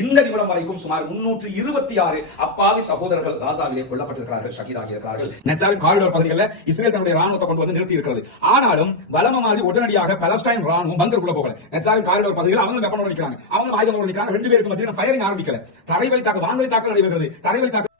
இந்த நிமிடம் வரைக்கும் சுமார் 326 அப்பாவி சகோதரர்கள் காசாவிலே கொல்லப்பட்டிருக்கிறார்கள், ஷஹீதாகி இருக்கிறார்கள். நெட்சாரின் காரிடோர் பகுதிகளில் இஸ்ரேல் தன்னுடைய ராணுவத்தை கொண்டு வந்து நிறுத்தி இருக்கிறது. ஆனாலும் வலம மாதிரி உடனடியாக பலஸ்டைன் ராணுவம் பங்கருக்குள்ள போகல. நெட்சாரின் காரிடோர் பகுதியில் அவங்க வெப்பனோட நிற்கிறாங்க, அவங்க ஆயுதங்களோட நிற்கிறாங்க. 2 பேருக்கு மத்தியில் ஃபயரிங் ஆரம்பிக்கல. தரைவழி தாக்குதல், வான்வழி தாக்குதல் நடைபெறுகிறது. தரைவழி தாக்குதல்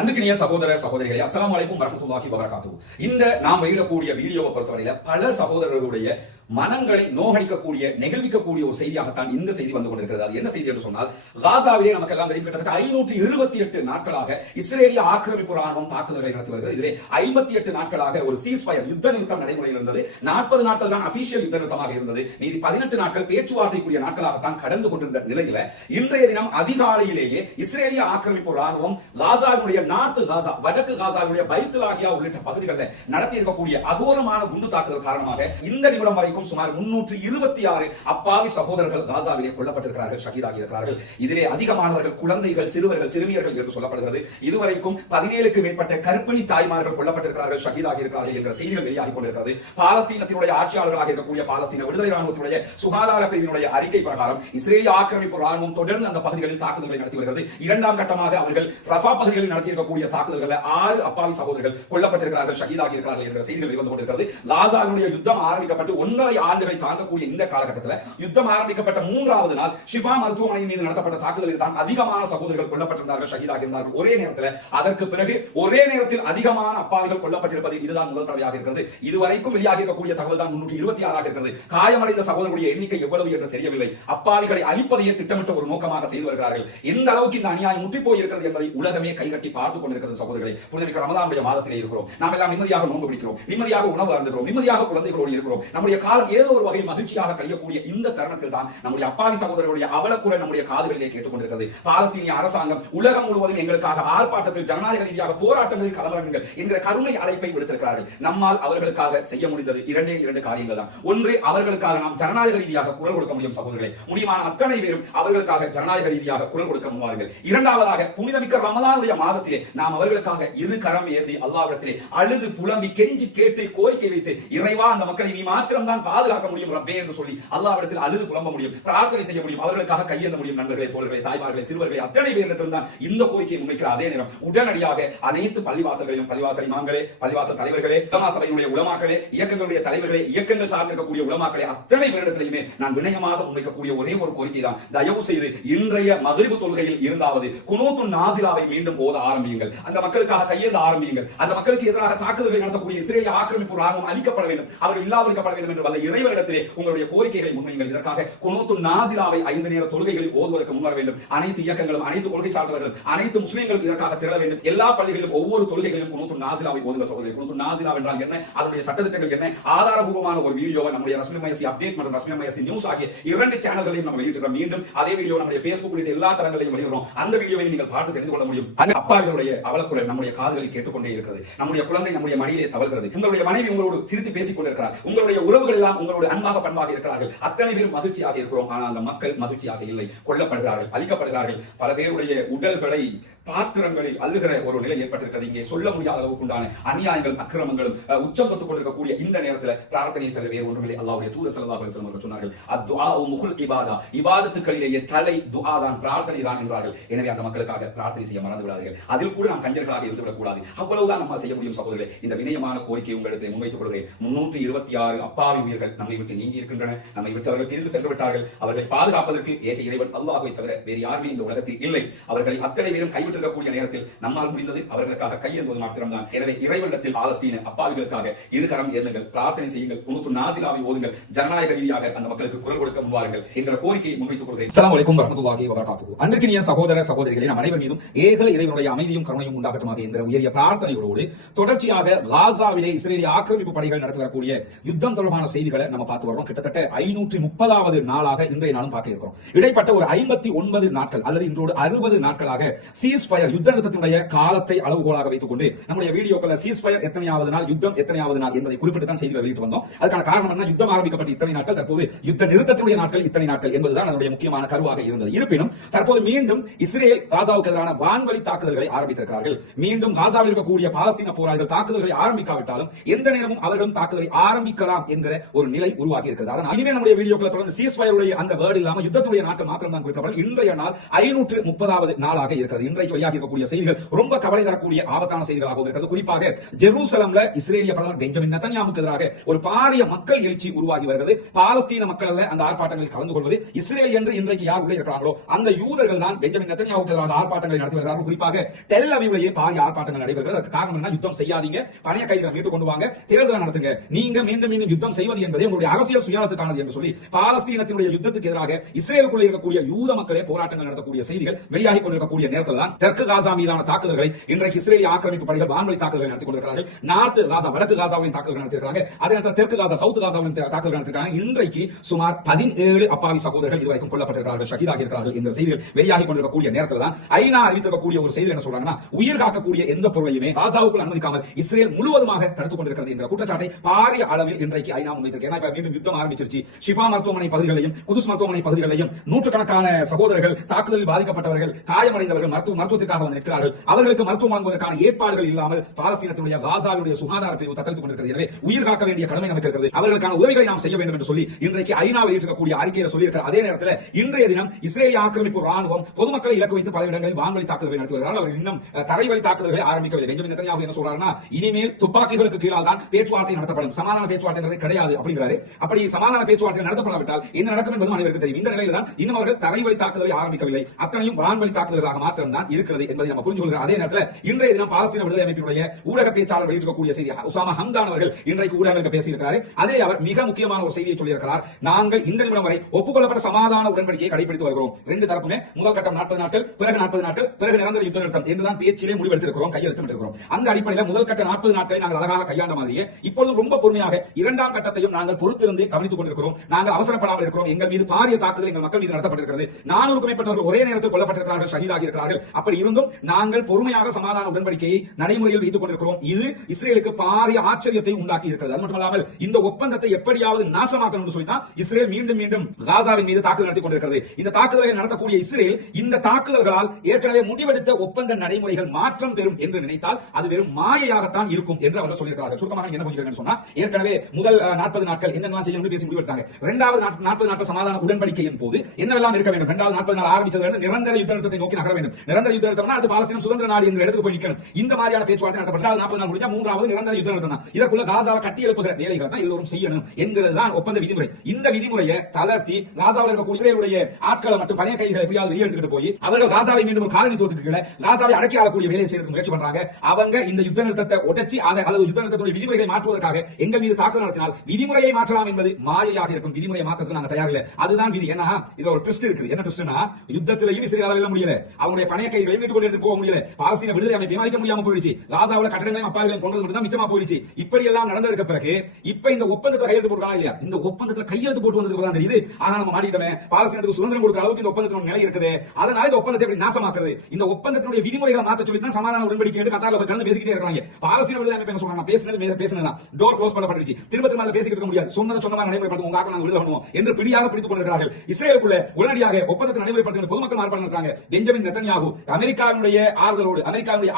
அன்புக்கினிய சகோதர சகோதரிகளே, அஸ்ஸலாமு அலைக்கும் வரஹ்மத்துல்லாஹி வபரகாத்துஹு. இந்த நாம் வெளியிடக்கூடிய வீடியோவை பொறுத்தவரையில பல சகோதரர்களுடைய மனங்களை நோகடிக்கக்கூடிய, நெகிழ்விக்கக்கூடிய ஒரு செய்தியாகத்தான் இந்த செய்தி வந்து கொண்டிருக்கிறது. அது என்ன செய்தி என்று சொன்னால், காசாவிலே நமக்கு எல்லாம் தெரியும், கிட்டத்தட்ட 528 நாட்களாக இஸ்ரேலிய ஆக்கிரமிப்பு ராணுவம் தாக்குதல்களை நடத்தி வருகிறது. இதிலே 58 நாட்களாக ஒரு சீஸ்ஃபயர் யுத்த நிறுத்தம் நடைமுறையில் இருந்தது. 40 நாட்கள் தான் அபிஷியல் யுத்த நிறுத்தமாக இருந்தது. மீதி 18 நாட்கள் பேச்சுவார்த்தைக்குரிய நாட்களாகத்தான் கடந்து கொண்டிருந்த நிலையில இன்றைய தினம் அதிகாலையிலேயே இஸ்ரேலிய ஆக்கிரமிப்பு ராணுவம் காசாவுடைய நார்த் காசா, வடக்கு காசாவுடைய பைத்துலாகியா உள்ளிட்ட பகுதிகளில் நடத்தி இருக்கக்கூடிய அகோரமான குண்டு தாக்குதல் காரணமாக இந்த நிமிடம் வரைக்கும் சுமார் 326 அப்பாவி சகோதரர்கள் காசாவிலே கொல்லப்பட்டிருக்கிறார்கள், ஷஹீதாகி இருக்கிறார்கள். இதிலே அதிகமானவர்கள் குழந்தைகள், சிறுவர்கள், சிறுமியர்கள் என்று சொல்லப்படுகிறது. இதுவரைக்கும் 17க்கு மேற்பட்ட கர்ப்பிணி தாய்மார்கள் கொல்லப்பட்டிருக்கிறார்கள், ஷஹீதாகி இருக்கிறார்கள் என்ற செய்திகள் வெளியாகி கொண்டிருக்கிறது. பாலஸ்தீனத்தினுடைய ஆட்சியாளர்களாக இருக்கக்கூடிய பாலஸ்தீன விடுதலை ராணுவத்தினுடைய சுகாதார பிரிவினுடைய அறிக்கை பிரகாரம் இஸ்ரேலிய ஆக்கிரமிப்பு ராணுவம் தொடர்ந்து அந்த பகுதிகளில் தாக்குதல்களை நடத்தி வருகிறது. 2ஆம் கட்டமாக அவர்கள் ரஃபா பகுதிகளில் நடத்தியிருக்கக்கூடிய தாக்குதல்களில் 6 அப்பாவி சகோதரர்கள் கொல்லப்பட்டிருக்கிறார்கள், ஷஹீதாகி இருக்கிறார்கள் என்ற செய்திகள் வெளிவந்து கொண்டிருக்கிறது. காசாவுடைய யுத்தம் ஆரம்பிக்கப்பட்டு 1.5 ஆண்டுகளை தாண்டக்கூடிய இந்த காலகட்டத்தில் யுத்தம் ஆரம்பிக்கப்பட்ட 3வது நாள் ஷிஃபா மருத்துவமனையின் மீது நடத்தப்பட்ட தாக்குதலில் தான் அதிகமான சகோதரர்கள் கொல்லப்பட்டிருந்தார்கள், ஷஹீதாகி இருந்தார்கள் ஒரே நேரத்தில். அதற்கு பிறகு ஒரே நேரத்தில் அதிகமான அப்பாவிகள் கொல்லப்பட்டிருப்பது இதுதான் முதல் தடவையாக இருக்கிறது. இதுவரைக்கும் வெளியாகி இருக்கக்கூடிய தகவல் தான் 326 இருக்கிறது. காயமடைந்த சகோதரர்களுடைய எண்ணிக்கை எவ்வளவு என்று தெரியவில்லை. அப்பாவிகளை அழிப்பதையே திட்டமிட்ட ஒரு நோக்கமாக செய்து வருகிறார்கள். எந்த அளவுக்கு இந்த அநியாயம் முற்றி போய் இருக்கிறது என்பதை உலகமே கைகட்டி பார்த்துக் கொண்டிருக்கிறது. சகோதரர்களே, புனிதமிக்க ரமதானுடைய மாதத்திலே இருக்கிறோம். நாம் எல்லாம் நிம்மதியாக நோன்பு பிடிக்கிறோம், நிம்மதியாக உணவு அருந்துகிறோம், நிம்மதியாக குழந்தைகளோடு இருக்கிறோம். நம்முடைய காலம் ஏதோ ஒரு வகையில் மகிழ்ச்சியாக கழியக்கூடிய இந்த தருணத்தில் தான் நம்முடைய அப்பாவி சகோதரர்களுடைய அவலக்குரல் நம்முடைய காதுகளிலே கேட்டுக்கொண்டிருக்கிறது. பாலஸ்தீனிய அரசாங்கம் உலகம் முழுவதும் எங்களுக்காக ஆர்ப்பாட்டத்தில், ஜனநாயக ரீதியாக போராட்டங்களில் கலவரங்கள் என்கிற கருணை அழைப்பை விடுத்திருக்கிறார்கள். நம்மால் அவர்களுக்காக செய்ய முடிந்தது 2 காரியங்கள் தான். ஒன்று, அவர்களுக்காக நாம் ஜனநாயக ரீதியாக குரல் கொடுக்க முடியும். சகோதரர்களே, முடியுமான அத்தனை பேரும் அவர்களுக்காக ஜனநாயக ரீதியாக குரல் கொடுக்க முன்வாருங்கள். 2ஆவதாக, புனிதமிக்க ரமலானுடைய மாதத்திலே நாம் அவர்களுக்காக இரு கரம் ஏந்தி அல்லாஹ்விடத்திலே அழுது புலம்பி கெஞ்சி கேட்டு கோரிக்கை வைத்து, இறைவா அந்த மக்களை நீ மாத்திரம் தான் பாதுகாக்க முடியும் ரப்பே என்று சொல்லி அல்லாஹ்விடத்தில் அழுது புலம்ப முடியும், பிரார்த்தனை செய்ய முடியும், அவர்களுக்காக கையேந்த முடியும். நண்பர்களே, தோழர்களே, தாய்மார்களே, சிறுவர்களே, அத்தனை பேரிடத்தில் தான் இந்த கோரிக்கையை முன்வைக்கிற அதே நேரம் உடனடியாக அனைத்து பள்ளிவாசல்களையும், பள்ளிவாசல் இமாம்களே, பள்ளிவாசல் தலைவர்களே, உலமா சபையினுடைய உலமாக்களே, இயக்கங்களுடைய தலைவர்களே, இயக்கங்கள் சார்ந்திருக்கக்கூடிய உலமாக்களே, அத்தனை பேரிடத்திலுமே நான் வினயமாக முன்வைக்கக்கூடிய ஒரே ஒரு கோரிக்கை தான், தயவு செய்து இன்றைய மக்ரிபு தொழுகையில் இருந்தாவது குனூத்துன் நாசிலாவை மீண்டும் ஓத ஆரம்பியுங்கள். அந்த மக்களுக்காக கையேந்த ஆரம்பியுங்கள். அந்த மக்களுக்கு எதிராக தாக்குதல்களை நடத்தக்கூடிய இஸ்ரேலிய ஆக்கிரமிப்பு ராணுவம் அழிக்கப்பட வேண்டும், அவர்கள் இல்லாதொழிக்கப்பட வேண்டும் என்று வல்ல இறைவனிடத்திலே உங்களுடைய கோரிக்கைகளை முன்வையுங்கள். இதற்காக குனூத்துன் நாசிலாவை 5 நேர தொழுகைகளில் ஓதுவதற்கு முன்வர வேண்டும். அனைத்து இயக்கங்களும், அனைத்து கொள்கை சார்ந்தவர்களும், அனைத்து முஸ்லிம்களும் இதற்காக திரள வேண்டும். எல்லா பள்ளிகளிலும் ஒவ்வொரு தொழுகைகளிலும் குனூத்துன் நாசிலாவை ஓதுங்க. சகோதரர்களே, குனூத்துன் நாசிலா என்றால் என்ன, அதனுடைய சட்டத்திட்டங்கள் என்ன, ஆதாரபூர்வமான ஒரு வீடியோவை நம்முடைய ரஸ்மி மயசி அப்டேட் மற்றும் ரஸ்மி மயசி நியூஸ் ஆகிய 2 சேனல்களையும் நம்ம வெளியிட்டிருக்கிறோம். மீண்டும் அதே வீடியோ நம்முடைய Facebook உள்ளிட்ட எல்லா தளங்களிலும் வெளியிடுறோம். அந்த வீடியோவை நீங்கள் பார்த்து தெரிந்து கொள்ள முடியும். அப்பாவிகளுடைய அவலக்குரல் நம்முடைய காதுகளில் கேட்டுக்கொண்டே இருக்கிறது. நம்முடைய குழந்தை நம்முடைய மடியிலே தவழ்கிறது. உங்களுடைய மனைவி உங்களோடு சிரித்து பேசிக் கொண்டிருக்கிறார். உங்களுடைய உறவுகள் எல்லாம் உங்களோடு அன்பாக பண்பாக இருக்கிறார்கள். அத்தனை பேரும் மகிழ்ச்சியாக இருக்கிறோம். ஆனால் அந்த மக்கள் மகிழ்ச்சியாக இல்லை, கொல்லப்படுகிறார்கள், அழிக்கப்படுகிறார்கள். பல பேருடைய உடல்களை பாத்திரங்களில் அள்ளுகிற ஒரு நிலை ஏற்பட்டிருக்கிறது. இங்கே சொல்ல முடியாத அளவுக்கு உண்டான அநியாயங்கள், அக்கிரமங்களும் உச்சம் தொட்டுக் கொண்டிருக்கக்கூடிய இந்த நேரத்தில் பிரார்த்தனையை தவிர வேறு ஒன்றுமில்லை. அல்லாஹ்வுடைய தூதர் ஸல்லல்லாஹு அலைஹி வஸல்லம் சொன்னார்கள், அத்துஆஉ முஹுல் இபாதா, இபாதத்துகளிலேயே தலை துஆ தான், பிரார்த்தனை தான் என்றார்கள். எனவே அந்த மக்களுக்காக பிரார்த்தனை செய்ய மறந்து விடாதீர்கள். அதில் கூட நாம் கஞ்சர்களாக இருந்து விடக்கூடாது. அவ்வளவுதான் நம்ம செய்ய முடியும். சகோதரர்களே, இந்த வினயமான கோரிக்கையை உங்களிடத்தில் முன்வைத்துக் கொள்கிறேன். 326 அப்பாவி உயிர்கள் நம்மை விட்டு நீங்கி இருக்கின்றன. நம்மை விட்டு அவர்கள் பிரிந்து சென்று விட்டார்கள். அவர்களை பாதுகாப்பதற்கு ஏக இறைவன் அல்லாஹ்வை தவிர வேறு யாருமே இந்த உலகத்தில் இல்லை. அவர்களை அத்தனை பேரும் கைவிட்டிருக்கக்கூடிய நேரத்தில் நம்மால் முடிந்தது அவர்களுக்காக கையேந்துவது மாத்திரம்தான். எனவே இறைவனிடத்தில் பாலஸ்தீன அப்பாவிகளுக்காக இரு கரம் ஏந்துங்கள், பிரார்த்தனை செய்யுங்கள், குனூத்துன் நாசிலாவை ஓதுங்கள், ஜனநாயக ரீதியாக அந்த மக்களுக்கு குரல் கொடுக்க முன்வாருங்கள் என்ற கோரிக்கையை முன்வைத்துக் கொள்கிறேன். அஸ்ஸலாமு அலைக்கும் வரஹ்மத்துல்லாஹி வபரகாத்துஹு. அன்பிற்கினிய சகோதர சகோதரிகளே, நம் அனைவர் மீதும் ஏக இறைவனுடைய அமைதியும் கருணையும் உண்டாகட்டுமாக என்ற உயரிய பிரார்த்தனையோடு தொடர்ச்சியாக காசாவிலே இஸ்ரேலிய ஆக்கிரமிப்பு படைகள் நடத்தி வரக்கூடிய யுத்தம் தொடர்பான செய்திகளை நம்ம பார்த்து வரோம். கிட்டத்தட்ட 530வது நாளாக இன்றைய நாளும் பார்க்க இருக்கிறோம். இடைப்பட்ட ஒரு 59 நாட்கள் அல்லது இன்றோடு 60 நாட்களாக சீஸ் ஃபயர் யுத்த நிறுத்தத்தினுடைய காலத்தை அளவுகோலாக வைத்துக் கொண்டு நம்முடைய வீடியோக்கள் சீஸ் ஃபயர் எத்தனையாவது நாள், யுத்தம் எத்தனையாவது நாள் என்பதை குறிப்பிட்டு தான் செய்திகளை வெளியிட்டு வந்தோம். அதுக்கான காரணம் என்ன? யுத்தம் ஆரம்பிக்கப்பட்ட இத்தனை நாட்கள், தற்போது யுத்த நிறுத்தத்தினுடைய நாட்கள் இத்தனை நாட்கள் என்பதுதான் அதனுடைய முக்கியமான கருவாக இருந்தது. இருப்பினும் தற்போது மீண்டும் இஸ்ரேல் காசாவுக்கு எதிரான வான்வழி தாக்குதல்களை ஆரம்பித்திருக்கிறார்கள். மீண்டும் காசாவில் இருக்கக்கூடிய பாலஸ்தீன போராளிகள் தாக்குதல்களை ஆரம்பிக்காவிட்டாலும் எந்த நேரமும் அவர்களும் தாக்குதலை ஆரம்பிக்கலாம் என்கிற ஒரு நிலை உருவாகி இருக்கிறது. அதனால் இனிமே நம்முடைய வீடியோக்களை தொடர்ந்து சீஸ் ஃபயருடைய அந்த வேர்டு இல்லாமல் யுத்தத்துடைய நாட்கள் மாத்திரம் தான் குறிப்பிடப்படும். இன்றைய நாள் 530வது நாளாக இருக்கிறது. இன்றைக்கு வெளியாகி இருக்கக்கூடிய செய்திகள் ரொம்ப கவலை தரக்கூடிய ஆபத்தான செய்திகளாக இருக்கிறது. குறிப்பாக ஜெருசலம்ல இஸ்ரேலிய பிரதமர் பெஞ்சமின் நெதன்யாஹுவுக்கு எதிராக ஒரு பாரிய மக்கள் எழுச்சி உருவாகி வருகிறது. பாலஸ்தீன மக்கள் அல்ல அந்த ஆர்ப்பாட்டங்களில் கலந்து கொள்வது, இஸ்ரேல் என்று இன்றைக்கு யார் உள்ளே இருக்கிறார்களோ அந்த யூதர்கள் தான் பெஞ்சமின் நெதன்யாஹுவுக்கு எதிராக ஆர்ப்பாட்டங்களை நடத்தி வருகிறார்கள். குறிப்பாக டெல் அவிவ்லேயே பாரிய ஆர்ப்பாட்டங்கள் நடைபெறுகிறது. அதற்கு காரணம் என்ன? யுத்தம் செய்யாதீங்க, பணைய கைதிகளை மீட்டுக் கொண்டு வாங்க, தேர்தல் நடத்துங்க, நீங்க மீண்டும் மீண்டும் யுத்தம் செய்வது என்பதே உங்களுடைய அரசியல் சுயாதத்துக்கானது என்று சொல்லி பாலஸ்தீனத்தினுடைய யுத்தத்துக்கு எதிராக இஸ்ரேலுக்குள்ள இருக்கக்கூடிய யூத மக்களே போராட்டங்கள் நடத்தக்கூடிய செய்திகள் வெளியாகி கொண்டிருக்கக்கூடிய நேரத்தில் தான் தெற்கு காசா மீதான தாக்குதல்களை இன்றைக்கு இஸ்ரேலிய ஆக்கிரமிப்பு படைகள் வான்வழி தாக்குதல்களை நடத்தி கொண்டிருக்கிறார்கள். நார்த் காசா, வடக்கு காசாவின் தாக்குதல் நடத்திருக்காங்க. அதே நேரத்தில் தெற்கு காசா, சவுத் காசாவின் தாக்குதல் நடத்திருக்காங்க. இன்றைக்கு சுமார் 17 அப்பாவி சகோதரர்கள் இதுவரைக்கும் கொல்லப்பட்டிருக்கிறார்கள், ஷஹீதாகி இருக்கிறார்கள் என்ற செய்திகள் வெளியாகி கொண்டிருக்கக்கூடிய நேரத்தில் தான் ஐநா அறிவித்திருக்கக்கூடிய ஒரு செய்தி என்ன சொல்றாங்கன்னா, உயிர் காக்கக்கூடிய எந்த பொருளையுமே காசாவுக்குள் அனுமதிக்காமல் இஸ்ரேல் முழுவதுமாக தடுத்துக் கொண்டிருக்கிறது என்ற குற்றச்சாட்டை பாரிய அளவில் இன்றைக்கு ஐநா முன்வைத்திருக்கிறது. மீண்டும் யுத்தம் ஆரம்பிச்சிருச்சு. ஷிஃபா மருத்துவமனை பகுதிகளையும், குதுஸ் மருத்துவமனை பகுதிகளையும் நூற்றுக்கணக்கான சகோதரர்கள், தாக்குதலில் பாதிக்கப்பட்டவர்கள், காயமடைந்தவர்கள் மருத்துவத்திற்காக வந்து நிற்கிறார்கள். அவர்களுக்கு மருத்துவம் வாங்குவதற்கான ஏற்பாடுகள் இல்லாமல் பாலஸ்தீனத்தினுடைய காசாவுடைய சுகாதார பிரிவு தத்தளித்துக் கொண்டிருக்கிறது. எனவே உயிர் காக்க வேண்டிய கடமை நமக்கு இருக்கிறது. அவர்களுக்கான உதவிகளை நாம் செய்ய வேண்டும் என்று சொல்லி இன்றைக்கு ஐநா வெளியிட்டிருக்கக்கூடிய அறிக்கையில் சொல்லியிருக்கிறார். அதே நேரத்தில் இன்றைய தினம் இஸ்ரேலிய ஆக்கிரமிப்பு ராணுவம் பொதுமக்களை இலக்கு வைத்து பல இடங்களில் வான்வழி தாக்குதல்களை நடத்தி வருகிறார்கள். அவர் இன்னும் தரைவழி தாக்குதல்களை ஆரம்பிக்கவில்லை. பெஞ்சமின் நெதன்யாஹு என்ன சொல்றாருன்னா, இனிமேல் துப்பாக்கிகளுக்கு கீழால் தான் பேச்சுவார்த்தை நடத்தப்படும், சமாதான பேச்சுவார்த்தை கிடையாது அப்படிங்கிறாரு. அப்படி சமாதான பேச்சுவார்த்தை நடத்தப்படாவிட்டால் என்ன நடக்கும் என்பதும் அனைவருக்கு தெரியும். இந்த நிலையில் தான் இன்னும் அவர்கள் தரைவழி தாக்குதலை ஆரம்பிக்கவில்லை, அத்தனையும் வான்வழி தாக்குதல்களாக மாத்திரம் தான் இருக்கிறது என்பதை நம்ம புரிந்து கொள்கிறோம். அதே நேரத்தில் இன்றைய தினம் பாலஸ்தீன விடுதலை அமைப்பினுடைய ஊடக பேச்சாளர் வெளியிட்டிருக்கக்கூடிய செய்தி, உசாமா ஹம்தான் அவர்கள் இன்றைக்கு ஊடகங்களுக்கு பேசியிருக்கிறார். அதிலே அவர் மிக முக்கியமான ஒரு செய்தியை சொல்லியிருக்கிறார். நாங்கள் இந்த நிமிடம் வரை ஒப்புக்கொள்ளப்பட்ட சமாதான உடன்படிக்கையை கடைபிடித்து வருகிறோம். ரெண்டு தரப்புமே முதல் கட்டம் 40 நாட்கள், பிறகு 40 நாட்கள், பிறகு நிரந்தர யுத்த நிறுத்தம் என்றுதான் பேச்சிலே முடிவெடுத்திருக்கிறோம், கையெழுத்திட்டிருக்கிறோம். அந்த அடிப்படையில் முதல் கட்ட 40 நாட்களை நாங்கள் அழகாக கையாண்ட மாதிரியே இப்பொழுது ரொம்ப பொறுமையாக இரண்டாம் கட்டத்தையும் நாங்கள் பொறுத்திருந்து கவனித்துக் கொண்டிருக்கிறோம். நாங்கள் அவசரப்படாமல் இருக்கிறோம். எங்கள் மீது பாரிய தாக்குதல் எங்கள் மக்கள் மீது நடத்தப்பட்டிருக்கிறது. 400க்கும் மேற்பட்டவர்கள் ஒரே நேரத்தில் கொல்லப்பட்டிருக்கிறார்கள், ஷஹீதாகி இருக்கிறார்கள். அப்படி இருந்தும் நாங்கள் பொறுமையாக சமாதான உடன்படிக்கையை நடைமுறையில் வைத்துக் கொண்டிருக்கிறோம். இது இஸ்ரேலுக்கு பாரிய ஆச்சரியத்தை உண்டாக்கி இருக்கிறது. அது மட்டுமல்லாமல் இந்த ஒப்பந்தத்தை எப்படியாவது நாசமாக்கணும் என்று சொல்லித்தான் இஸ்ரேல் மீண்டும் மீண்டும் காசாவின் மீது தாக்குதல் நடத்தி கொண்டிருக்கிறது. இந்த தாக்குதலை நடத்தக்கூடிய இஸ்ரேல் இந்த தாக்குதல்களால் ஏற்கனவே முடிவெடுத்த ஒப்பந்த நடைமுறைகள் மாற்றம் பெறும் என்று நினைத்தால் அது வெறும் மாயையாகத்தான் இருக்கும் என்று அவர்கள் சொல்லியிருக்கிறார்கள். சுருக்கமாக என்ன புரிகிறது சொன்னா, ஏற்கனவே முதல் 40 நாட்கள் என்னெல்லாம் செய்யணும் பேசி முடிவெடுத்தாங்க. இரண்டாவது 40 நாட்கள் சமாதான உடன்படிக்கையின் போது என்னவெல்லாம் இருக்க வேண்டும்? இரண்டாவது 40 நாள் ஆரம்பிச்சது நிரந்தர யுத்த நிறுத்தத்தை நோக்கி நகர வேண்டும். நிரந்தர யுத்த நிறுத்தம்னா அது பாலஸ்தீனம் சுதந்திர நாடு என்ற இடத்துக்கு போய் நிற்கணும். இந்த மாதிரியான பேச்சுவார்த்தை நடத்தப்பட்ட 40 நாள் முடிஞ்சா மூன்றாவது நிரந்தர யுத்த நிறுத்தம் தான். இதற்குள்ள காசாவை கட்டி எழுப்புகிற வேலைகளை தான் எல்லோரும் செய்யணும் என்கிறதுதான் ஒப்பந்த விதிமுறை. இந்த விதிமுறையை தளர்த்தி காசாவில் இருக்கக்கூடிய இஸ்ரேலுடைய ஆட்களை மட்டும் பழைய கைகளை எப்படியாவது வெளியெடுத்துட்டு போய் அவர்கள் காசாவை மீண்டும் ஒரு காலனித்துவத்துக்கு கீழே காசாவை அடக்கி ஆளக்கூடிய வேலையை செய்யறதுக்கு முயற்சி பண்றாங்க. அவங்க இந்த யுத்த நிறுத்தத்தை உடைச்சி அல்லது யுத்த நிறுத்தத்துடைய விதிமுறைகளை மாற்றுவதற்காக எங்கள் மீது தாக்குதல் நடத்தினால் விதிமுறையை மாற்றலாம் என்பது மாயையாக இருக்கும். விதிமுறையை மாற்றத்துக்கு நாங்கள் தயாரில்லை. அதுதான் விதி. ஏன்னா இதுல ஒரு ட்விஸ்ட் இருக்குது. என்ன ட்விஸ்ட்னா, யுத்தத்திலையும் இஸ்ரேலால வெல்ல முடியல, அவங்களுடைய பணைய கைகளை மீட்டுக் கொண்டு எடுத்து போக முடியல, பாலஸ்தீன விடுதலை அமைப்பை அழிக்க முடியாம போயிடுச்சு, காசாவுல கட்டடங்களையும் அப்பாவிகளையும் கொண்டு மட்டும் தான் மிச்சமா போயிடுச்சு. இப்படி எல்லாம் நடந்ததுக்கு பிறகு இப்ப இந்த ஒப்பந்தத்தை கையெழுத்து போட்டுருக்காங்க இல்லையா? இந்த ஒப்பந்தத்துல கையெழுத்து போட்டு வந்ததுக்கு தான் தெரியுது, ஆனா நம்ம மாட்டிட்டோமே, பாலஸ்தீனத்துக்கு சுதந்திரம் கொடுக்கிற அளவுக்கு இந்த ஒப்பந்தத்தின் நிலை இருக்குது. அதனால இந்த ஒப்பந்தத்தை எப்படி நாசமாக்குறது, இந்த ஒப்பந்தத்தினுடைய விதிமுறைகளை மாற்ற சொல்லி தான் சமாதான உடன்படிக்கை என்று கத்தார்ல போய் கலந்து பேசிக்கிட்டே இருக்காங்க. பாலஸ்தீன விடுதலை அமைப்பு என்ன சொல்றாங்க? பேசுனது டோர் க்ளோஸ் பண்ணப்பட்டுச்சு, திரும்ப திரும்ப பேசிக்கிட்டு இருக்க முடியாது, சொன்னதை நடைமுறைப்படுத்தும், உங்க ஆட்கள் நாங்கள் விடுதலை பண்ணுவோம் என்று பிடியாக பிடித்துக் கொண்டிருக்கிறார்கள். இஸ்ரேலுக்குள்ள உடனடியாக ஒப்பந்தத்தை நடைமுறைப்படுத்தும் பொதுமக்கள் ஆர்ப்பாட்டம் நடத்துறாங்க. பெஞ்சமின் நெதன்யாஹு அமெரிக்காவுடைய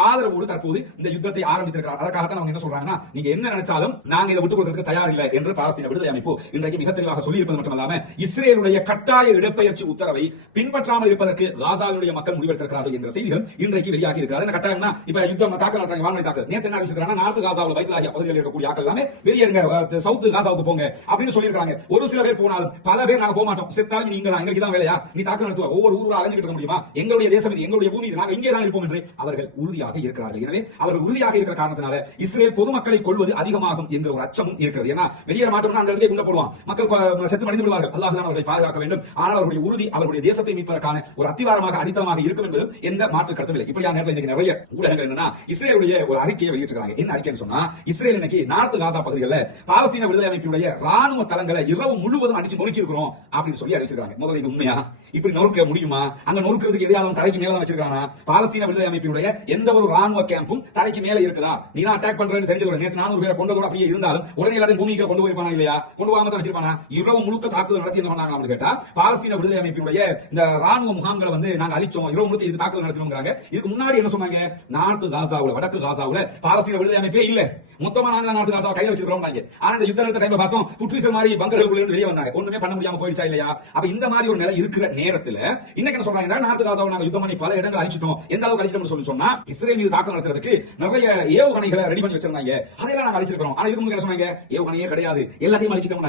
ஆதரவோடு தற்போது இந்த யுத்தத்தை ஆரம்பித்திருக்கிறார். அதற்காக அவங்க என்ன சொல்றாங்கன்னா, நீங்க என்ன நினைச்சாலும் நாங்க இதை விட்டுக் கொடுக்கிறதுக்கு தயாரில்லை என்று பாலஸ்தீன விடுதலை அமைப்பு இன்றைக்கு மிக தெளிவாக சொல்லியிருப்பது மட்டுமல்லாம இஸ்ரேலுடைய கட்டாய இடப்பெயர்ச்சி உத்தரவை பின்பற்றாமல் இருப்பதற்கு காசாவுடைய மக்கள் முடிவெடுத்திருக்கிறார்கள் என்ற செய்திகள் இன்றைக்கு வெளியாகி இருக்கிறது. என்ன கட்டாயம்னா, இப்ப யுத்தம் தாக்கல் நடத்துறாங்க, வான்வழி தாக்குதல். நேற்று என்ன அறிவிச்சிருக்காங்க, நார்த் காசாவுல பைத்துலாகிய பகுதிகளில் இருக்கக்கூடிய ஆட்கள் எல்லாமே வெளியேறுங்க, சவுத் காசாவுக்கு போங்க அப்படின்னு சொல்லியிருக்காங்க. ஒரு சில பேர் போனாலும் பல பேர் நாங்க போக மாட்டோம், செத்தாலும் நீங்க தான், எங்களுக்கு தான் வேலையா, நீ தாக்கல் நடத்துவ, ஒவ்வொரு ஊரா அலைஞ்சிட்டு இருக்க முடியுமா, எங்களுடைய தேசம் இது, எங்களுடைய பூமி இது, நாங்கள் இங்கே தான் இருப்போம் என்று அவர்கள் உறுதியாக இருக்கிறார்கள். எனவே அவர்கள் உறுதியாக இருக்கிற காரணத்தினால இஸ்ரேல் பொதுமக்களை கொள்வது அதிகமாகும் என்ற ஒரு அச்சமும் இருக்கிறது. ஏன்னா வெளியேற மாட்டோம்னா அந்த இடத்தை கொண்டு போடுவான், மக்கள் செத்து மடிந்து விடுவார்கள். அல்லாஹ் தான் அவர்களை பாதுகாக்க வேண்டும். ஆனால் அவருடைய உறுதி அவருடைய தேசத்தை மீட்பதற்கான ஒரு அத்திவாரமாக அடித்தளமாக இருக்கும் என்பது எந்த மாற்று கருத்தும் இப்படியான நேரத்தில் இன்னைக்கு நிறைய ஊடகங்கள் என்னன்னா இஸ்ரேலுடைய ஒரு அறிக்கையை வெளியிட்டிருக்காங்க. என்ன அறிக்கைன்னு சொன்னா, இஸ்ரேல் இன்னைக்கு நார்த் காசா பகுதிகளில் பாலஸ்தீன விடுதலை அமைப்பினுடைய ராணுவ தளங்களை இரவு முழுவதும் அடிச்சு நொறுக்கி இருக்கிறோம் அப்படின்னு சொல்லி அறிவிச்சிருக்காங்க. முதல்ல இது உண்மையா? இப்படி நொறுக்க முடியுமா? அங்க நொறுக்கிறதுக்கு எதையாவது தரைக்கு மேல தான் வச்சிருக்கானா? பாலஸ்தீன விடுதலை அமைப்பினுடைய எந்த ஒரு ராணுவ கேம்பும் தரைக்கு மேல இருக்குதா? நீ தான் அட்டாக் பண்றேன்னு தெரிஞ்சது. நேற்று 400 பேரை கொண்டதோட அப்படியே இருந்தாலும் உடனே எல்லாத்தையும் பூமிக்கு கொண்டு போயிருப்பானா இல்லையா? கொண்டு போகாம தான் வச்சிருப்பானா? இரவு முழுக்க தாக்குதல் நடத்தி என்ன பண்ணாங்க அப்படின்னு கேட்டா, பாலஸ்தீன விடுதலை அமைப்பினுடைய இந்த ராணுவ முகாம்களை வந்து நாங்க அழிச்சோம், இரவு முழுக்க இது தாக்குதல் நடத்தினோம்ங்கறாங்க. இதுக்கு முன்னாடி என்ன சொன்னாங்க? நார்த் காசாவுல, வடக்கு காசாவுல பாலஸ்தீன விடுதலை அமைப்பே இல்ல, மொத்தமா நாங்க நார்த் காசாவை கையில வச்சிருக்கோம். ஆனா இந்த யுத்த நிறுத்த டைம்ல பார்த்தோம், புட்ரிசல் மாதிரி பங்கர்களுக்குள்ள வெளியே வந்தாங்க, ஒண்ணுமே பண்ண முடியாம போயிடுச்சா இல்லையா? அப்ப இந்த மாதிரி ஒரு நிலை இருக்கிற நேரத்துல இன்னைக்கு என்ன சொல்றாங்க? நார்த் காசாவை நாங்க யுத்தம் பண்ணி பல இடங்கள் அழிச்சிட்டோம். எந்த அளவுக்கு அழிச்சிட்டோம்னு சொல்லி சொன்னா, இஸ்ரேல் மீது தாக்குதல் நடத்துறதுக்கு நிறைய ஏவுகணைகளை ரெடி பண்ணி வச்சிருந்தாங்க, அதெல்லாம் நாங்க அழிச்சிருக்கோம். ஆனா இதுக்கு என்ன சொன்னாங்க? ஏவுகணையே கிடையாது, எல்லாத்தையும் அழிச்சிட்டோம்.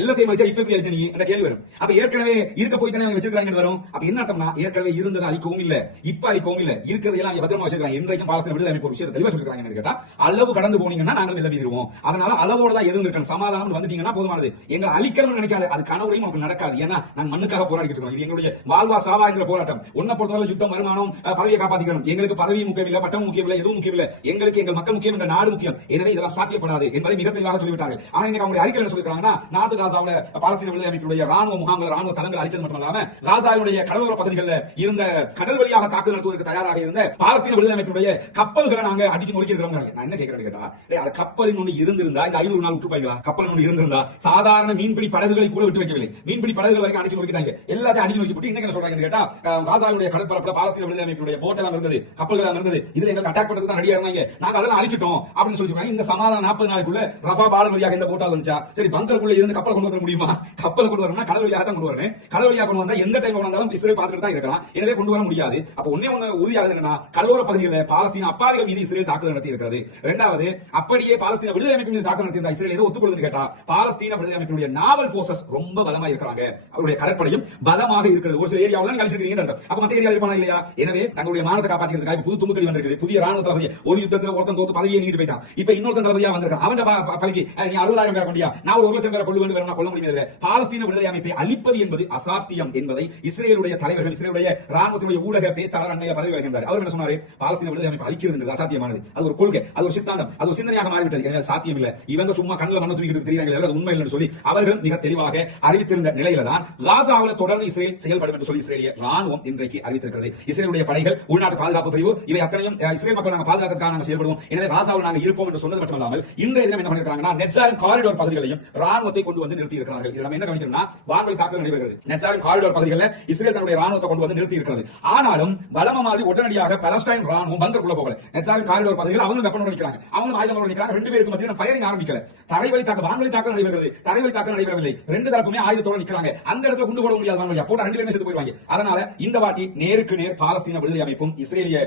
எல்லாத்தையும் அழிச்சா இப்ப எப்படி அழிச்சீங்க என்ற கேள்வி வரும். அப்ப ஏற்கனவே இருக்க போய் தானே வச்சிருக்காங்க வரும். அப்ப என்ன அர்த்தம்னா, ஏற்கனவே இருந்ததை அழிக்கவும் இல்ல, இப்ப அழிக்கவும் இல்ல, இருக்கிறது எல்லாம் பத்திரமா வச்சிருக்காங்க. இன்றைக்கும் பாலஸ்தீன விடுதலை அமைப்பு விஷயத்தை தெளிவா சொல்லிருக்காங்க. கேட்டா, அளவு கடந்து போனீங்கன்னா நாங்கள் வெளில வீடுவோம். அதனால அளவோட தான் எதுவும் இருக்கணும், சமாதானம் வந்துட்டீங்கன்னா போதுமானது. எங்களை அழிக்கணும்னு நினைக்காது, அது கனவுலையும் நமக்கு நடக்காது. ஏன்னா நாங்க மண்ணுக்காக போராடிட்டு இருக்கோம். இது எங்களுடைய வாழ்வா சாவா என்கிற போராட்டம். ஒன்ன பொறுத்தவரை யுத்தம், வருமானம், பதவியை காப்பாத்திக்கணும். எங்களுக்கு பதவி முக்கியம் இல்ல, பட்டம் முக்கியம் இல்ல, எதுவும் முக்கியம் இல்ல. எங்களுக்கு எங்கள் மக்கள் முக்கியம், எங்கள் நாடு முக்கியம். எனவே இதெல்லாம் சாத்தியப்படாது என்பதை மிக தெளிவாக சொல்லிவிட்டார்கள். ஆனா இன்னைக்கு அவங்க அறிக்கை என்ன சொல்லிருக்காங்கன்னா, நார்த் காசாவுல பாலஸ்தீன விடுதலை அமைப்பினுடைய ராணுவ முகாம்கள், ராணுவ தளங்கள் அழிச்சது மட்டுமல்லாம காசாவுடைய கடலோர பகுதிகளில் இருந்த கடல் வழியாக தாக்குதல் நடத்துவதற்கு தயாராக இருந்த பாலஸ்தீன விடுதலை அமைப்பினுடைய கப்பல்களை நாங்க அடிச்சு நொறுக்கி இருக்கிறோம். நான் என்ன கேட்கிறேன் கேட்டா, அந்த கப்பலின் ஒன்று இருந்திருந்தா இந்த 500 நாள் விட்டுப்பாங்களா? கப்பலின் ஒன்று இருந்திருந்தா சாதாரண மீன்பிடி படகுகளை கூட விட்டு வைக்கவில்லை, மீன்பிடி படகுகள் வரைக்கும் அடிச்சு நொறுக்கிட்டாங்க. எல்லாத்தையும் அடிச்சு நொறுக்கி போட்டு இன்னைக்கு என்ன சொல்றாங்க கேட்டா, காசாவுடைய கடற்பரப்புல பாலஸ்தீன விடுதலை அமைப்பினுடைய போட் எல்லாம் இருந்தது, கப்பல்கள் எல்லாம் இருந்தது, இதுல எங்களுக்கு அட்டாக் பண்றதுக்கு தான் ரெடியா இருந்தாங்க, நாங்க அதெல்லாம் அழிச்சிட்டோம் அப்படின்னு சொல்லி இந்த சமாதானம் 40 நாளைக்குள்ள ரஃபா பாலம் வழியாக இந்த போட்டா வந்துச்சா? சரி, பங்கருக்குள்ள இருந்து கப்பல் கொண்டு வர முடியுமா? கப்பல் கொண்டு வரணும்னா கடல் வழியாக தான் கொண்டு வரணும். கடல் வழியாக கொண்டு வந்தா எந்த டைம் வந்தாலும் இஸ்ரேல் பார்த்துட்டு தான் இருக்கலாம். எனவே கொண்டு வர முடியாது. அப்ப ஒண்ணே ஒண்ணு உறுதியாக என்னன்னா, கடலோர பகுதிகளில் பாலஸ்தீன அப்பாவிகள் மீது இஸ்ரேல் தாக்குதல் நடத்தி இருக்கிறது. இரண்டாவது, அப்படியே பாலஸ்தீன விடுதலை அமைப்பு மீது தாக்குதல் நடத்தி இஸ்ரேல் ஏதோ ஒத்துக்கொள்ளுது கேட்டா, பாலஸ்தீன விடுதலை அமைப்பினுடைய நாவல் போர்சஸ் ரொம்ப பலமா இருக்கிறாங்க, அவருடைய கடற்படையும் பலமாக இருக்கிறது. ஒரு சில ஏரியாவில் தான் அழிச்சிருக்கீங்க, அப்ப மத்த ஏரியா இருப்பானா இல்லையா? எனவே தங்களுடைய மானத்தை காப்பாற்றிக்கிறதுக்காக புது தும்புக்கள் வந்திருக்கு. புதிய ராணுவ தளபதி ஒரு யுத்தத்தில் ஒருத்தன் தோத்து பதவியை நீட்டு போயிட்டான், இப்ப இன்னொருத்தன் தளபதியா வந்திருக்கான். அவன் பதவிக்கு நீ 60,000 பேர் கொண்டியா, நான் ஒரு 1,00,000 பேரை கொள்ள வேண்டும், கொள்ள முடியாது. பாலஸ்தீன விடுதலை அமைப்பை அழிப்பது என்பது அசாத்தியம் என்பதை இஸ்ரேலுடைய தலைவர்கள், இஸ்ரேலுடைய ராணுவத்தினுடைய ஊடக பேச்சாளர் அண்மையில் பதவி வகிக்கின்றார். அவர் என்ன சொன்னாரு? பாலஸ்தீன விடுதலை அமைப்பு அழிக்கிறது அசாத்தியமானது, அது ஒரு கொள்கை, அது ஒரு சித்தாந்தம், அது ஒரு சிந்தனையாக மாறிவிட்டது, சாத்தியம் இல்லை, இவங்க சும்மா கண்ணில் மண்ணு தூக்கிட்டு தெரியாங்க, அது உண்மை இல்லைன்னு சொல்லி அவர்கள் மிக தெளிவாக அறிவித்திருந்த நிலையில தான் காசாவில் தொடர்ந்து இஸ்ரேல் செயல்படும் என்று சொல்லி இஸ்ரேலிய ராணுவம் இன்றைக்கு அறிவித்திருக்கிறது. இஸ்ரேலுடைய படைகள், உள்நாட்டு பாதுகாப்பு பிரிவு, இவை அத்தனையும் இஸ்ரேல் மக்கள் நாங்கள் பாதுகாக்கிறதுக்காக நாங்கள் செயல்படுவோம், எனவே காசாவில் நாங்கள் இருப்போம் என்று சொன்னது மட்டுமல்லாமல் இன்றைய தினம் என்ன பண்ணிருக்காங்கன்னா, நெட்சாரின் காரிடோர் பகுதிகளையும் ராணுவத்தை கொண்டு வந்து நிறுத்தி இருக்கிறார்கள். இதில் நம்ம என்ன கவனிக்கணும்னா, வான்வழி தாக்குதல் நடைபெறுகிறது. நெட்சாரின் காரிடோர் பகுதிகளில் இஸ்ரேல் தன்னுடைய ராணுவத்தை கொண்டு வந்து நிறுத்தி இருக்கிறது. ஆனாலும் பலம மாதிரி உடனடியாக பாலஸ்டைன் ராணுவம் பங்கருக்குள்ள போகல. நெட்சாரின் காரிடோர் பகுதியில் அவங்க வெப்பனோட நிற்கிறாங்க, அவங்க ஆயுதங்களோட நிற்கிறாங்க. ரெண்டு பேருக்கு மத்தியில் ஃபயரிங் ஆரம்பிக்கல. தரைவழி தாக்குதல், வான்வழி தாக்குதல் நடைபெறுகிறது, தரைவழி தாக்குதல் நடைபெறவில்லை. ரெண்டு தரப்புமே ஆயுதத்தோட நிற்கிறாங்க. அந்த இடத்துல குண்டு போட முடியாது, வான்வழியா போட்டு ரெண்டு பேருமே செத்து போயிடுவாங்க. அதனால இந்த வாட்டி நேருக்கு நேர் பாலஸ்தீன விடுதலை அமைப்பும் இஸ்ரேலிய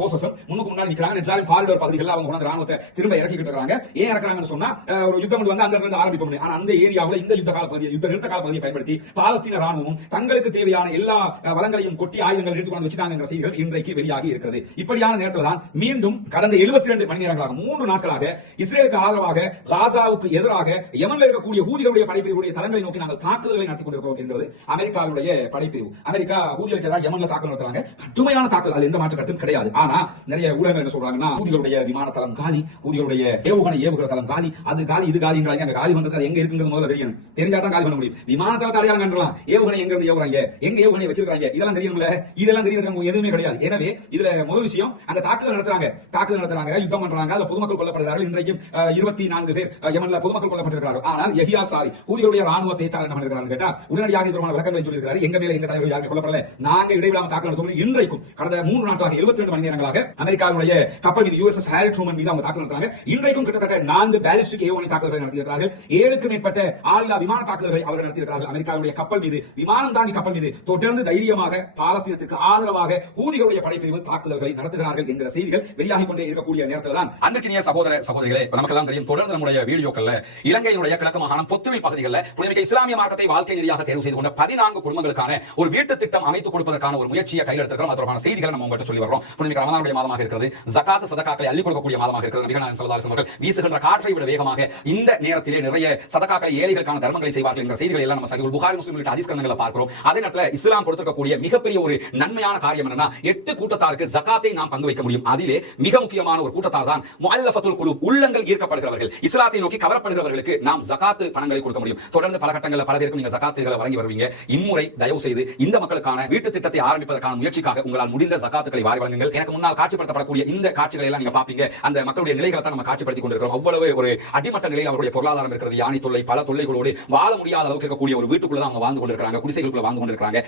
போர்சஸும் முன்னுக்கு முன்னாடி நிற்கிறாங்க. நெட்சாரின் காரிடோர் பகுதிகளில் அவங்க கொண்டு ராணுவத்தை திரும்ப இறக்கிட்டு இருக்காங்க. ஏன் இறக்குறாங்கன்னு சொன்னா, ஒரு யுத்தம் வந்து அந்த இடத்துல ஆரம்பிப்போம். ஆனா அந்த ஏரியாவில் இந்த யுத்த கால பகுதியை, யுத்த நிறுத்த கால பகுதியை பயன்படுத்தி பாலஸ்தீன ராணுவம் தங்களுக்கு தேவையான எல்லா வளங்களையும் கொட்டி ஆயுதங்கள் எடுத்து கொண்டு வச்சுட்டாங்க செய்திகள் இன்றைக்கு வெளியாகி இருக்கிறது. இப்படியான நேரத்தில் தான் மீண்டும் கடந்த 72 மணி நேரங்களாக 3 நாட்களாக இஸ்ரேலுக்கு ஆதரவாக காசாவுக்கு எதிராக யமன்ல இருக்கக்கூடிய ஹூதிகளுடைய படைப்பிரிவுடைய தளங்களை நோக்கி நாங்கள் தாக்குதல்களை நடத்தி கொண்டிருக்கிறோம் என்பது அமெரிக்காவுடைய படைப்பிரிவு. அமெரிக்கா ஹூதிகளுக்கு எதிராக யமன்ல தாக்குதல் நடத்துறாங்க, கடுமையான தாக்குதல், அது எந்த மாற்று கருத்தும் கிடையாது. ஆனா நிறைய ஊடகங்கள் என்ன சொல்றாங்கன்னா, ஹூதிகளுடைய விமான தளம் காலி, ஹூதிகளுடைய ஏவுகணை ஏவுகிற தளம் காலி, அது காலி இது காலிங்கிறாங்க. அங்க காலி பண்றது எங்க இருக்குங்கிறது முதல்ல தெரியணும், தெரிஞ்சாதான் காலி பண்ண முடியும். விமான தளத்தை அடையாளம் கண்டலாம், ஏவுகணை எங்க இருந்து ஏவுறாங்க, எங்க ஏவுகணை வச்சிருக்காங்க, இதெல்லாம் தெரியணும்ல. இதெல்லாம் தெரியுது எதுவுமே கிடையாது. எனவே இதுல முதல் விஷயம், அங்க தாக்குதல் நடத்துறாங்க, யுத்தம் பண்றாங்க, அதுல பொதுமக்கள் கொல்லப்படுகிறார்கள். இன்றைக்கும் 24 பேர் யமன்ல பொதுமக்கள் கொல்லப்பட்டிருக்கிறார்கள். ஆனால் யஹியா சாரி ஹூதிகளுடைய ராணுவ பேச்சாளர் என்ன பண்ணிருக்காங்க கேட்டா, உடனடியாக இதற்கான விளக்கங்களை சொல்லியிருக்கிறார். எங்க மேல எங்க தலைவர்கள் யாரும் கொல்லப்படல, நாங்க இடைவிடாம தாக்குதல் நடத்துவோம். இன்றைக்கும் கடந்த 3 நாட்களாக 72 மணி நேரங்களாக அமெரிக்காவுடைய கப்பல் மீது USS ஹாரி ட்ரூமன் மீது அவங்க தாக்குதல் நடத்துறாங்க. இன்றைக்கும் கிட்டத்தட்ட 4 பாலிஸ்டிக் ஏவுகணை தாக்குதல்களை நடத்தியிருக்கிறார்கள். 7க்கும் மேற்பட்ட ஆளில்லா விமான தாக்குதல்களை அவர்கள் நடத்தியிருக்கிறார்கள். அமெரிக்காவுடைய கப்பல் மீது, விமானம் தாங்கி கப்பல் மீது தொடர்ந்து தைரியமாக பாலஸ்தீனத்திற்கு ஆதரவாக ஹூதிகளுடைய படைப்பிரிவு தாக்குதல்களை நடத்துகிறார்கள் என்கிற செய்திகள் வெளியாகிக் கொண்டே இருக்கக்கூடிய நேரத்தில் தான் அன்பிற்கினிய சகோதர சகோதரிகளே, நமக்கெல்லாம் தெரியும், தொடர்ந்து நம்முடைய வீடியோக்கள்ல இலங்கையினுடைய கிழக்கு மாகாணம் பொத்துவில் பகுதிகளில் புனிதமிக்க இஸ்லாமிய மார்க்கத்தை வாழ்க்கை நெறியாக தேர்வு செய்து கொண்ட 14 குடும்பங்களுக்கான ஒரு வீட்டு திட்டம் அமைத்துக் கொடுப்பதற்கான ஒரு முயற்சியை கையெழுத்திருக்கிறோம். அதற்கான செய்திகளை நம்ம உங்கள்கிட்ட சொல்லி வரோம். புனிதமிக்க ரமலானுடைய மாதமாக இருக்கிறது, ஜகாத் சதகாக்களை அள்ளி கொடுக்கக்கூடிய மாதமாக இருக்கிறது. நபிகள் ஸல்லல்லாஹு அலைஹி வஸல்லம் வீசுகின்ற காற்றை விட வேகமாக இந்த நேரத்திலே நிறைய சதகாக்களை, ஏழைகளுக்கான தர்மங்களை செய்வார்கள் என்ற செய்திகளை எல்லாம் நம்ம சஹீஹுல் புகாரி, முஸ்லிம் உள்ளிட்ட ஹதீஸ் கிரந்தங்களை பார்க்கிறோம். அதே நேரத்தில் இஸ்லாம் கொடுத்திருக்கக்கூடிய மிகப்பெரிய ஒரு நன்மையான காரியம் என்னன்னா, 8 கூட்டத்தாருக்கு ஜகாத்தை நாம் பங்கு வைக்க முடியும். அதிலே மிக முக்கியமான ஒரு கூட்டத்தார் தான் முஅல்லஃபத்துல் குலூப், உள்ளங்கள் ஈர்க்கப்படுகிறவர்கள், இஸ்லாத்தை நோக்கி கவரப்படுகிற உள்ளவர்களுக்கு நாம் ஜகாத்து பணங்களை கொடுக்க முடியும். தொடர்ந்து பல கட்டங்களில் பல பேருக்கு நீங்க ஜகாத்துகளை வழங்கி வருவீங்க. இம்முறை தயவு செய்து இந்த மக்களுக்கான வீட்டு திட்டத்தை ஆரம்பிப்பதற்கான முயற்சிக்காக உங்களால் முடிந்த ஜகாத்துகளை வாரி வழங்குங்கள். எனக்கு முன்னால் காட்சிப்படுத்தப்படக்கூடிய இந்த காட்சிகளை எல்லாம் நீங்க பாப்பீங்க. அந்த மக்களுடைய நிலைகளை தான் நம்ம காட்சிப்படுத்திக் கொண்டிருக்கிறோம். அவ்வளவு ஒரு அடிமட்ட நிலையில் அவருடைய பொருளாதாரம் இருக்கிறது. யானை தொல்லை, பல தொல்லைகளோடு வாழ முடியாத அளவுக்கு இருக்கக்கூடிய ஒரு வீட்டுக்குள்ள தான் அவங்க வாழ்ந்து கொண்டிருக்காங்க. குடிசைகளுக்குள்ள வாழ்ந்து கொண்டிருக்காங்க.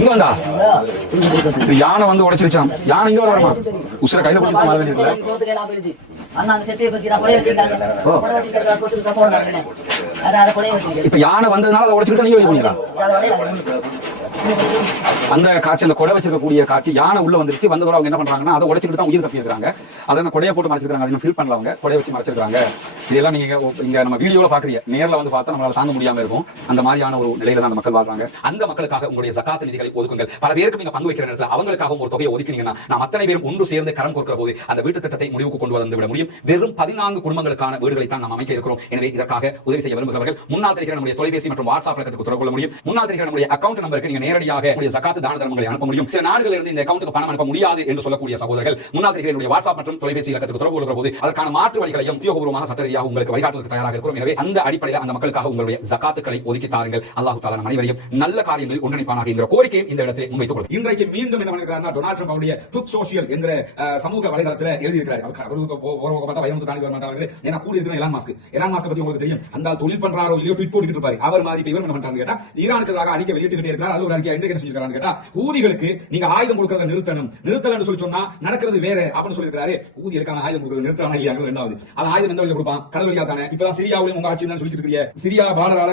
இங்க வந்தா யானை வந்து உடைச்சிருச்சாம். யானை இங்க வரமா உசுர கையில போட்டு மாற வேண்டியது. இப்ப யானை வந்ததுனால அதை உடைச்சிட்டு நீங்க போனீங்களா? அந்த காட்சி, அந்த கொடை வச்சிருக்கக்கூடிய காட்சி, யானை உள்ள வந்துருச்சு. வந்தவரை அவங்க என்ன பண்றாங்கன்னா அதை உடைச்சிட்டு தான் உயிர் தப்பி இருக்காங்க. அதை கொடையை போட்டு மறைச்சிருக்காங்க. அதை ஃபீல் பண்ணல. அவங்க கொடையை வச்சு மறைச்சிருக்காங்க. இதெல்லாம் நீங்க இங்க நம்ம வீடியோல பாக்குறீங்க. நேர்ல வந்து பார்த்தா நம்மளால தாங்க முடியாம இருக்கும். அந்த மாதிரியான ஒரு நிலையில தான் அந்த மக்கள் வாழ்றாங்க. அந்த மக்களுக்காக உங்களுடைய ஜகாத் நிதிகளை ஒதுக்குங்கள். பல பேருக்கு நீங்க பங்கு வைக்கிற நேரத்தில் அவங்களுக்காக ஒரு தொகையை ஒதுக்கினீங்கன்னா நாம் அத்தனை பேரும் ஒன்று சேர்ந்து கரம் கொடுக்கிற போது அந்த வீட்டு திட்டத்தை முடிவுக்கு கொண்டு வந்து விட முடியும். வெறும் 14 குடும்பங்களுக்கான வீடுகளை தான் நாம் அமைக்க இருக்கிறோம். எனவே இதற்காக உதவி செய்ய விரும்புகிறவர்கள் முன்னால் தெரிகிற நம்முடைய தொலைபேசி மற்றும் வாட்ஸ்அப் இலக்கத்துக்கு தொடர்பு கொள்ள முடியும். முன்னால் தெரிகிற நம்முடைய அக்கவுண்ட் நம்பருக்கு நீங்க நேரடியாக ஜகாத் தான தர்மங்களை அனுப்ப முடியும். சில நாடுகளில் இருந்து இந்த அக்கவுண்ட்டுக்கு பணம் அனுப்ப முடியாது என்று சொல்லக்கூடிய சகோதரர்கள் முன்னால் தெரிகிற நம்முடைய வாட்ஸ்அப் மற்றும் தொலைபேசி இலக்கத்துக்கு தொடர்பு கொள்கிற போது அதற்கான மாற்று வழிகளையும் உத்தியோகபூர்வமாக சட்ட ரீதியாக உங்களுக்கு வழிகாட்டுவதற்கு தயாராக இருக்கிறோம். எனவே அந்த அடிப்படையில் அந்த மக்களுக்காக உங்களுடைய ஜகாத்துக்களை ஒதுக்கி தாருங்கள். அல்லாஹ் தஆலா நம் அனைவரையும் நல்ல காரியங்களில் ஒன்றிணைப்பானாக என்கிற கோரிக்கையை இந்த இடத்தில் முன்வைத்துக் கொள்கிறேன். இன்றைக்கு மீண்டும் என்ன பண்ணிருக்காருன்னா டொனால்ட் ட்ரம்ப் அவருடைய ட்ரூத் சோஷியல் என்கிற சமூக வலைதளத்தில் எழுதியிருக்கிறார். அவருக்கு பார்த்தா வயமுத்து தாண்டி வர மாட்டாங்க. ஏன்னா கூடி இருக்கிற எலான் மாஸ்க் பத்தி உங்களுக்கு தெரியும். அந்த தொழில் பண்றாரோ இல்லையோ ட்வீட் போட்டுட்டு இருப்பாரு. அவர் மாதிரி இவர் என்ன பண்றாங்க கேட்டா ஈரானுக்கு எதிராக அறிக்கை வெளியிட்டுக்கிட்டே இருக்கிறார். அது ஒரு அறிக்கை என்ன செஞ்சிருக்காங்க கேட்டா ஹூதிகளுக்கு நீங்க ஆயுதம் கொடுக்கறத நிறுத்தலன்னு சொல்லி சொன்னா நடக்கிறது வேற அப்படின்னு சொல்லியிருக்காரு. ஊதியலுக்கான ஆயுதம் கொடுக்கறது நிறுத்தலாம் இல்லையா? ரெண்டாவது அது ஆயுதம் எந்த வழியில் கொடுப்பான்? கடல் வழியா தானே. இப்பதான் சிரியாவிலும் உங்க ஆட்சி தான் சொல்லிட்டு இருக்கீங்க. சிரியா பார்டரால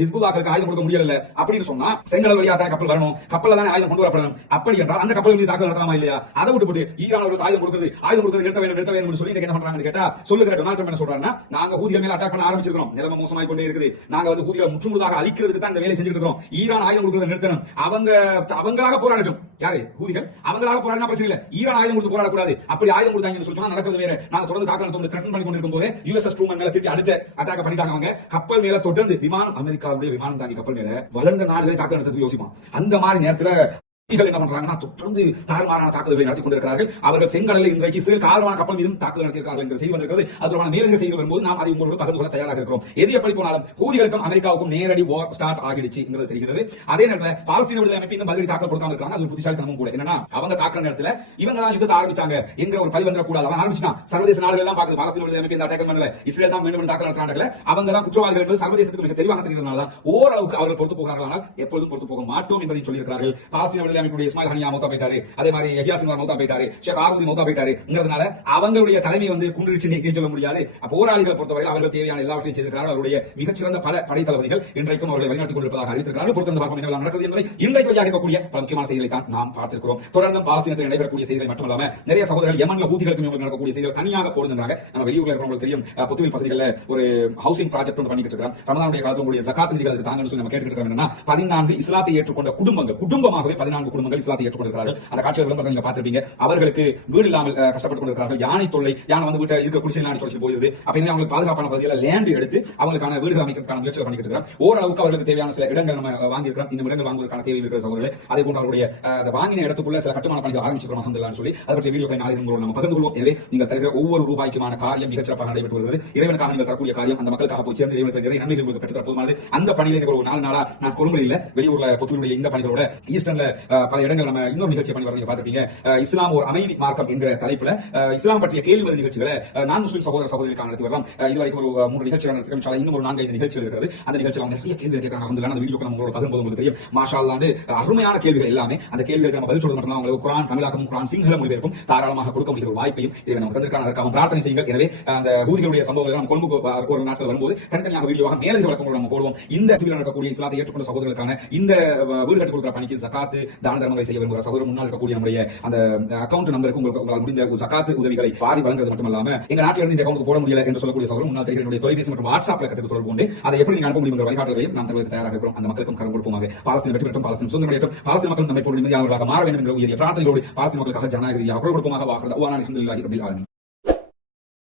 ஹிஸ்புல்லாஹ்வுக்கு ஆயுதம் கொடுக்க முடியல அப்படின்னு சொன்னா செங்கடல் வழியா தான் கப்பல் வரணும். கப்பல்ல தானே ஆயுதம் கொண்டு வரப்படணும். அப்படி என்றால் அந்த கப்பல் மீது தாக்குதல் நடத்தலாமா இல்லையா? அதை விட்டு ஈரான் அவருக்கு ஆயுதம் கொடுக்கிறது நிறுத்த வேண்டும் சொல்லி என்ன பண்றாங்கன்னு கேட்டா சொல்லுகிற டொனால்ட் ட்ரம்ப் என்ன சொல்றாருன்னா நாங்க ஹூதிகள் மேல அட்டாக் பண்ண ஆரம்பிச்சிருக்கோம். நிலைமை மோசமாய் கொண்டே இருக்குது. நாங்க வந்து ஹூதிகளை முற்றுமுழுதாக அழிக்கிறதுக்கு தான் இந்த வேலை செஞ்சுட்டு இருக்கோம். ஈரான் ஆயுதம் கொடுக்கிறத நிறுத்தணும். அவங்களாக போராடட்டும். யாரு? ஹூதிகள் அவங்களாக போராடினா பிரச்சனை இல்ல. ஈரான் ஆயுதம் கொடுத்து போராடக்கூடாது. அப்படி ஆயுதம் கொடுத்தாங்கன்னு சொல்லி சொன்னா நடக்கிறது வேற. நாங்க தொடர்ந்து தாக்கல் த்ரெட்டன் பண்ணி கொண்டிருக்கும் போது யுஎஸ்எஸ் ட்ரூமன் மேல திருப்பி அடுத்த அட்டாக் பண்ணிட்டாங்க. அவங்க கப்பல் மேல தொடர்ந்து விமானம், அமெரிக்காவுடைய விமானம் தாங்கி கப்பல் மேல வளர்ந்த நாடுகளை தாக்கல் நடத்துறதுக்கு யோசிப்பான். அந்த மாதிரி நேரத்துல என்ன பண்றாங்கன்னா தொடர்ந்து தாறுமாறான தாக்குதல்களை நடத்தி கொண்டிருக்கிறார்கள். அவர்கள் செங்கடலில் இன்றைக்கு இஸ்ரேல் காரணமான கப்பல் மீதும் தாக்குதல் நடத்தியிருக்கிறார்கள் என்ற செய்தி வந்திருக்கிறது. அதுமான மேலதிக செய்திகள் வரும்போது நாம் அதை உங்களோடு பகிர்ந்து கொள்ள தயாராக இருக்கிறோம். எது எப்படி போனாலும் ஹூதிகளுக்கும் அமெரிக்காவுக்கும் நேரடி வார் ஸ்டார்ட் ஆகிடுச்சுங்கிறது தெரிகிறது. அதே நேரத்தில் பாலஸ்தீன விடுதலை அமைப்பு இந்த பதிலடி தாக்கல் கொடுக்காம இருக்காங்க. அது ஒரு புத்திசாலித்தனமும் கூட. என்னன்னா அவங்க தாக்குற நேரத்தில் இவங்க தான் யுத்தத்தை ஆரம்பிச்சாங்க என்கிற ஒரு பதிவு வந்துடக்கூடாது. அவன் ஆரம்பிச்சா சர்வதேச நாடுகள் எல்லாம் பார்க்குது பாலஸ்தீன விடுதலை அமைப்பு இந்த அட்டாக் பண்ணல, இஸ்ரேல் தான் மீண்டும் தாக்கல் நடத்துறாங்க. அவங்க தான் குற்றவாளிகள் என்பது சர்வதேசத்துக்கு மிக தெளிவாக தெரிகிறதுனால தான் ஓரளவுக்கு அவர்கள் பொறுத்து போகிறார்கள். ஆனால் எப்பொழுதும் பொறுத்து போக மாட்டோம் என்பதையும் சொல்லியிருக்கிறார்கள். பாலஸ்தீன விடுதலை அமைப்புடைய இஸ்மாயில் ஹனியா மௌத்தா போயிட்டாரு. அதே மாதிரி யஹ்யா சின்வார் மௌத்தா போயிட்டாரு. ஷேக் ஆரூதி மௌத்தா போயிட்டாருங்கிறதுனால அவங்களுடைய தலைமை வந்து குன்றிச்சு நீக்க சொல்ல முடியாது. போராளிகளை பொறுத்தவரை அவர்கள் தேவையான எல்லாவற்றையும் செய்திருக்கிறார்கள். அவருடைய மிகச்சிறந்த பல படைத்தளபதிகள் இன்றைக்கும் அவர்களை வழிநடத்திக் கொண்டிருப்பதாக அறிவித்திருக்கிறார்கள். பொறுத்திருந்து பார்ப்போம் என்ன நடக்கிறது என்பதை இன்றைக்கு வெளியாக இருக்கக்கூடிய பல முக்கியமான செய்திகளை தான் நாம் பார்த்திருக்கிறோம். தொடர்ந்து பாலஸ்தீனத்தில் நடைபெறக்கூடிய செய்திகளை மட்டுமல்லாம நிறைய சகோதரர்கள் யமன்ல ஹூதிகளுக்கு நடக்கக்கூடிய செய்திகள் தனியாக போடுகிறாங்க. நம்ம வெளியூர்ல இருக்கிறவங்களுக்கு தெரியும். புத்துவில் பகுதிகளில் ஒரு ஹவுசிங் ப்ராஜெக்ட் ஒன்று பண்ணிட்டு இருக்கிறோம். ரமதானுடைய காலத்தில் உங்களுடைய ஜகாத் நிதிகள் தாங்கன்னு சொல்லி நம்ம கேட்டுக்கிட்டு இருக்கோம். 14 இஸ்லாத்தை ஏற்றுக்கொண்ட குடும்பமாகவே 14 குடும்பங்கள் இஸ்லாத்தை ஏற்றுக்கொண்டிருக்கிறார்கள். அந்த காட்சிகள் விளம்பரத்தை நீங்க பார்த்திருப்பீங்க. அவர்களுக்கு வீடு இல்லாமல் கஷ்டப்பட்டு கொண்டிருக்கிறார்கள். யானை தொல்லை, யானை வந்து வீட்டை இருக்க குடிசை நாடி சொல்லி போயிருது. அப்ப அவங்களுக்கு பாதுகாப்பான பகுதியில் லேண்ட் எடுத்து அவங்களுக்கான வீடுகள் அமைக்கிறதுக்கான முயற்சிகள் பண்ணிட்டு இருக்கிறோம். ஓரளவுக்கு அவர்களுக்கு தேவையான சில இடங்கள் நம்ம வாங்கியிருக்கிறோம். இந்த இடங்கள் வாங்குவதற்கான தேவை இருக்கிற சகோதரர்களே. அதே போன்று அவருடைய வாங்கின இடத்துக்குள்ள சில கட்டுமான பணிகள் ஆரம்பிச்சிருக்கிறோம் அல்ஹம்துலில்லாஹ் சொல்லி அதை பற்றிய வீடியோக்களை நாளை நம்ம பகிர்ந்து கொள்வோம். எனவே நீங்கள் தருகிற ஒவ்வொரு ரூபாய்க்குமான காரியம் மிகச்சிறப்பாக நடைபெற்று வருகிறது. இறைவனுக்காக நீங்கள் தரக்கூடிய காரியம் அந்த மக்களுக்காக போய் சேர்ந்து இறைவனுக்கு நிறைய நன்மைகள் உங்களுக்கு பெற்று தரப்போதுமானது. அந்த பணியில் ஒரு 4 நாளா நான் கொழும்புல இல்ல, வெளியூர்ல பொத்துவிலுடைய இந்த பணிகளோட ஈஸ்டர்ன்ல பல இடங்கள் நம்ம இன்னொரு நிகழ்ச்சி பண்ணி வரீங்க பார்த்திருப்பீங்க. இஸ்லாம் ஒரு அமைதி மார்க்கம் என்கிற தலைப்புல இஸ்லாம் பற்றிய கேள்வி நிகழ்ச்சிகளை நான் முஸ்லிம் சகோதரிகளுக்காக நடத்தி வரலாம். இதுவரைக்கும் ஒரு 3 நிகழ்ச்சிகள் நடத்திருக்கோம். இன்னும் ஒரு 4-5 நிகழ்ச்சிகள் இருக்கிறது. அந்த நிகழ்ச்சியில் அவங்க நிறைய கேள்விகள் கேட்கறாங்க. அந்த வீடியோ நம்மளோட பகிர்ந்து உங்களுக்கு தெரியும். மாஷா அல்லாஹ் அருமையான கேள்விகள் எல்லாமே. அந்த கேள்விகளுக்கு நம்ம பதில் சொல்றது மட்டும் உங்களுக்கு குர்ஆன் தமிழாக்கமும் குர்ஆன் சிங்கள மொழிபெயர்ப்பும் தாராளமாக கொடுக்க முடிகிற ஒரு வாய்ப்பையும் இதை நமக்கு தந்திருக்காங்க. அதற்காக பிரார்த்தனை செய்யுங்கள். எனவே அந்த ஹூதிகளுடைய சம்பவங்கள் நம்ம கொழும்புக்கு ஒரு நாட்கள் வரும்போது தனித்தனியாக வீடியோவாக மேலதிக விளக்கங்களோடு நம்ம போடுவோம். இந்த நடக்கக்கூடிய இஸ்லாத்தை ஏற்றுக்கொண்ட சகோதரர்களுக்கான இந்த வீடு கட்டி கொடுக்கிற பணிக்கு ஜகாத்து தான தர்மங்களை செய்ய விரும்புகிற சகோதரர் முன்னால் இருக்கக்கூடிய நம்முடைய அந்த அக்கவுண்ட் நம்பருக்கு உங்களால் முடிந்த ஜகாத் உதவிகளை வாரி வழங்குறது மட்டுமல்லாம எங்க நாட்டில் இருந்து இந்த அக்கவுண்ட் போட முடியல என்று சொல்லக்கூடிய சகோதரர் முன்னால் தெரிகிற தொலைபேசி மற்றும் வாட்ஸ்அப் இலக்கத்துக்கு தொடர்பு கொண்டு அதை எப்படி நீங்க அனுப்ப முடியும் என்ற வழிகாட்டுதலையும் நாம் தருவதற்கு தயாராக இருக்கிறோம். அந்த மக்களுக்கும் கரம் கொடுப்போமாக. பாலஸ்தீன வெற்றி பெற்றும் பாலஸ்தீன சுதந்திரம் பாலஸ்தீன மக்கள் நம்மை போன்ற நிம்மதியானவர்களாக மாற வேண்டும் என்ற உயரிய பிரார்த்தனையோடு பாலஸ்தீன மக்களுக்காக ஜனநாயக ரீதியாக குரல் கொடுப்போமாக. வாஹ்ரத் அல்ஹம்துலில்லாஹி ரப்பில் ஆலமீன்.